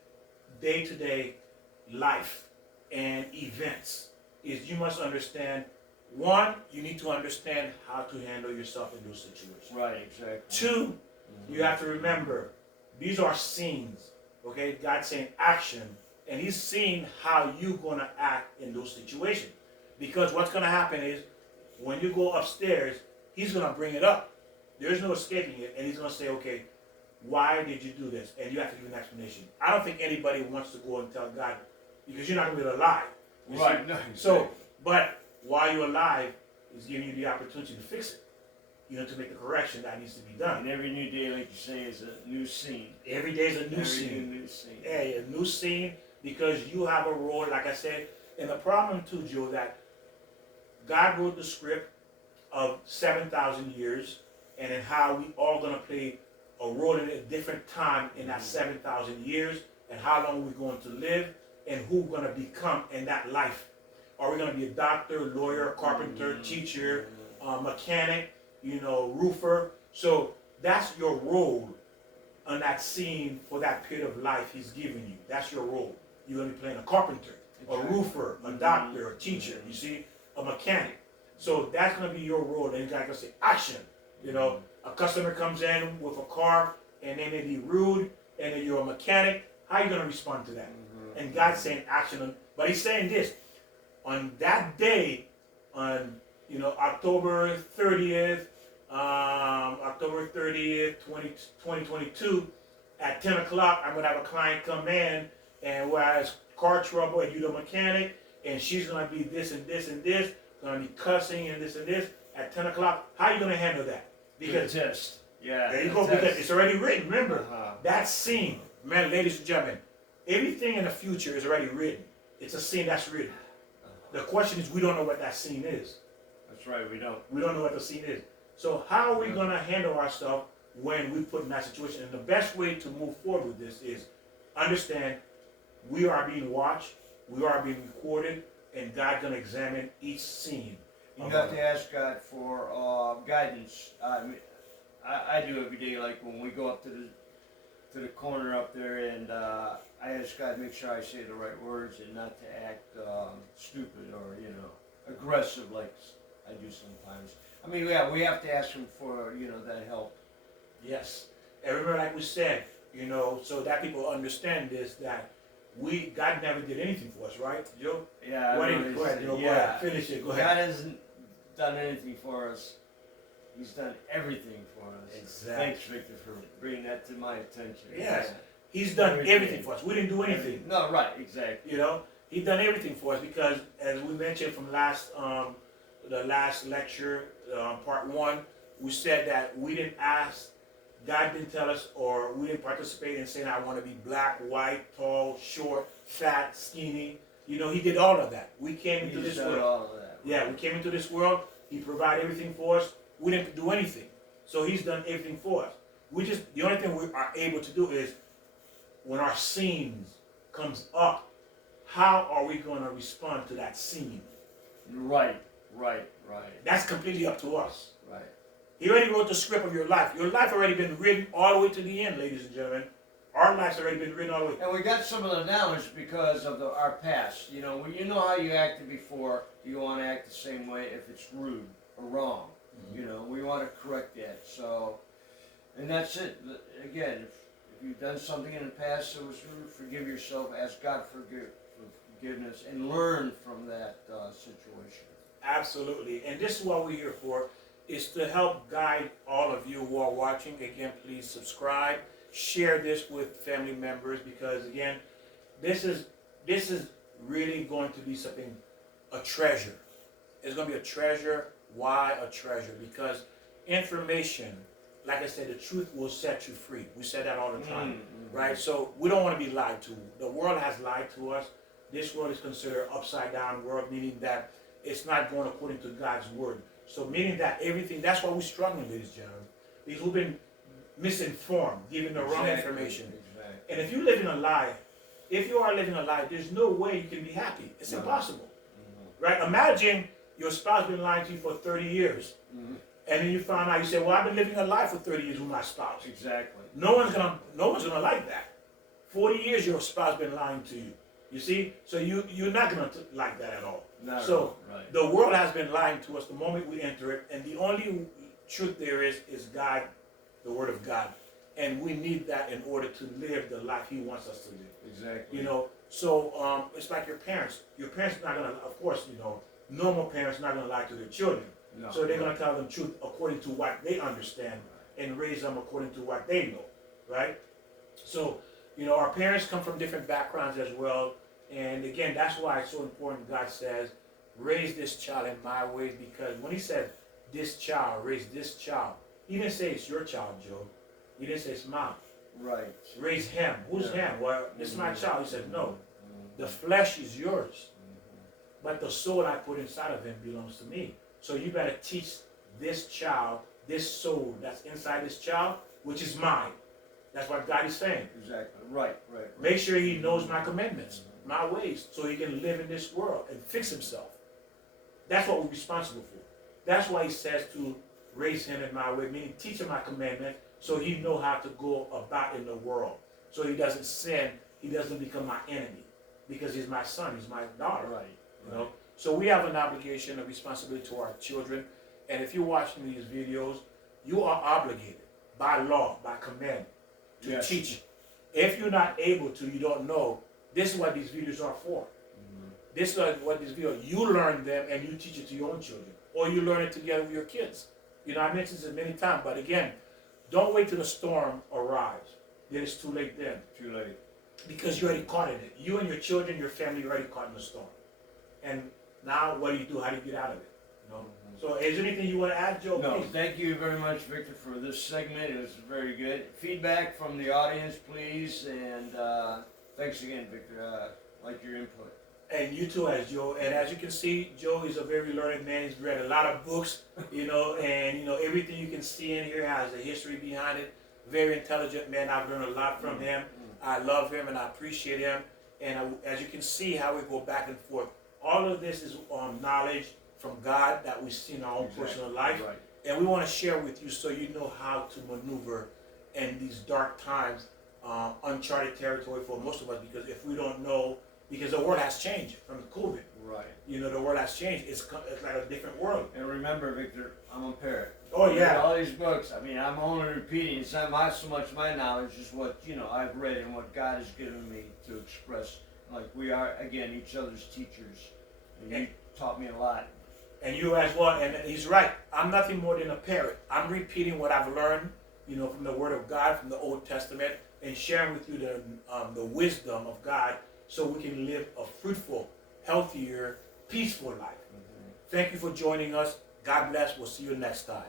day-to-day life and events is you must understand, one, you need to understand how to handle yourself in those situations. Right, exactly. Two, you have to remember, these are scenes, okay? God's saying action, and he's seeing how you're going to act in those situations. Because what's going to happen is, when you go upstairs, he's going to bring it up. There's no escaping it, and he's going to say, okay, why did you do this? And you have to give an explanation. I don't think anybody wants to go and tell God, because you're not going to be able to lie. Right. No, So, but while you're alive, he's giving you the opportunity to fix it. You know, to make the correction that needs to be done. And every new day, like you say, is a new scene. Every day is a new scene. New scene. Yeah, a new scene, because you have a role, like I said. And the problem too, Joe, that God wrote the script of 7,000 years, and then how we all gonna play a role in a different time in that 7,000 years, and how long we're going to live, and who we're gonna become in that life. Are we gonna be a doctor, lawyer, carpenter, teacher, mechanic, you know, roofer? So that's your role on that scene for that period of life he's giving you. That's your role. You're gonna be playing a carpenter, a roofer, a doctor, a teacher, you see, a mechanic. So that's gonna be your role. Then God can say action. You know, a customer comes in with a car and they may be rude, and then you're a mechanic. How are you gonna respond to that? And God's saying action, but he's saying this, on that day, on, you know, October 30th, 2022, at 10 o'clock, I'm gonna have a client come in, and who has car trouble, and you're the mechanic, and she's gonna be this and this and this, gonna be cussing and this, at 10 o'clock. How are you gonna handle that? Because Good test. Yeah. there you go, because it's already written. Remember, Uh-huh. that scene, man, ladies and gentlemen, everything in the future is already written. It's a scene that's written. The question is, we don't know what that scene is. That's right, we don't. We don't know what the scene is. So how are we gonna handle ourselves when we put in that situation? And the best way to move forward with this is understand we are being watched, we are being recorded, and God's gonna examine each scene. You have to ask God for guidance. I do every day, like when we go up to the corner up there, and I ask God to make sure I say the right words and not to act stupid or, you know, aggressive like I do sometimes. I mean, yeah, we have to ask Him for, you know, that help. Yes. And remember, like we said, you know, so that people understand this, that God never did anything for us, right, Joe? Yeah. Go ahead, Joe, go ahead. Finish it, go ahead. God hasn't done anything for us. He's done everything for us. Exactly. Thanks, Victor, for bringing that to my attention. Yes. He's done everything for us. We didn't do anything. No, right, exactly. You know, He's done everything for us, because as we mentioned from the last lecture, part 1, we said that we didn't ask, God didn't tell us, or we didn't participate in saying I want to be black, white, tall, short, fat, skinny. You know, He did all of that. We came into this world. All of that. Yeah, we came into this world. He provided everything for us. We didn't do anything. So He's done everything for us. The only thing we are able to do is, when our scenes comes up, how are we going to respond to that scene? Right. That's completely up to us. Right. He already wrote the script of your life. Your life already been written all the way to the end, ladies and gentlemen. Our life's already been written all the way. And we got some of the knowledge because of our past. You know, when you know how you acted before, you want to act the same way if it's rude or wrong. You know, we want to correct that. So, and that's it. Again, if you've done something in the past that was rude, forgive yourself. Ask God for forgiveness and learn from that situation. Absolutely. And this is what we're here for, is to help guide all of you who are watching. Again, please subscribe. Share this with family members, because again, this is really going to be something, a treasure. It's going to be a treasure. Why a treasure? Because information, like I said, the truth will set you free. We said that all the time, right? So we don't want to be lied to. The world has lied to us. This world is considered an upside down world, meaning that it's not going according to God's word. So meaning that everything, that's why we're struggling, ladies and gentlemen. Because we've been misinformed, given the wrong information. Exactly. And if you live in a lie, if you are living a lie, there's no way you can be happy. It's impossible. Right? Imagine your spouse been lying to you for 30 years. And then you find out, you say, well, I've been living a life for 30 years with my spouse. Exactly. No one's gonna like that. 40 years your spouse been lying to you. You see? So you're not gonna like that at all. Not So at all, right. the world has been lying to us the moment we enter it, and the only truth there is God, the Word of God. And we need that in order to live the life He wants us to live. Exactly. You know, so it's like your parents. Your parents are not gonna, of course, you know, normal parents are not gonna lie to their children. No, So they're right. gonna tell them truth according to what they understand and raise them according to what they know, right? So, you know, our parents come from different backgrounds as well. And again, that's why it's so important. God says, raise this child in my ways, because when He said this child, raise this child, He didn't say it's your child, Joe. He didn't say it's mine. Right. Raise him. Who's him? Well, this is my child. He said, no. The flesh is yours, but the soul I put inside of him belongs to me. So you better teach this child, this soul that's inside this child, which is mine. That's what God is saying. Exactly. Right. Make sure he knows my commandments, my ways, so he can live in this world and fix himself. That's what we're responsible for. That's why He says to raise him in my way, meaning teach him my commandments, so he know how to go about in the world. So he doesn't sin, he doesn't become my enemy. Because he's my son, he's my daughter. Right. You know? So we have an obligation, a responsibility to our children. And if you're watching these videos, you are obligated by law, by command, to teach. If you're not able to, you don't know, this is what these videos are for. This is what these videos, you learn them and you teach it to your own children. Or you learn it together with your kids. You know, I mentioned this many times, but again, don't wait till the storm arrives. Then it's too late then. Too late. Because you're already caught in it. You and your children, your family, you're already caught in the storm. And now what do you do? How do you get out of it? You know? So is there anything you want to add, Joe? No, Please. thank you very much, Victor, for this segment. It was very good. Feedback from the audience, please. And thanks again, Victor. Like your input. And you too, as Joe. And as you can see, Joe is a very learned man. He's read a lot of books, you know, and you know everything you can see in here has a history behind it. Very intelligent man. I've learned a lot from him. I love him and I appreciate him. And as you can see how we go back and forth, all of this is knowledge from God that we see in our own personal life. Right. And we want to share with you so you know how to maneuver in these dark times, uncharted territory for most of us, because if we don't know, because the world has changed from COVID. Right. You know, the world has changed. It's like a different world. And remember, Victor, I'm a parrot. Oh, yeah. All these books, I mean, I'm only repeating. It's not so much my knowledge, just what, you know, I've read and what God has given me to express. Like we are, again, each other's teachers. And you taught me a lot. And you as well. And he's right. I'm nothing more than a parrot. I'm repeating what I've learned, you know, from the Word of God, from the Old Testament, and sharing with you the wisdom of God so we can live a fruitful, healthier, peaceful life. Thank you for joining us. God bless. We'll see you next time.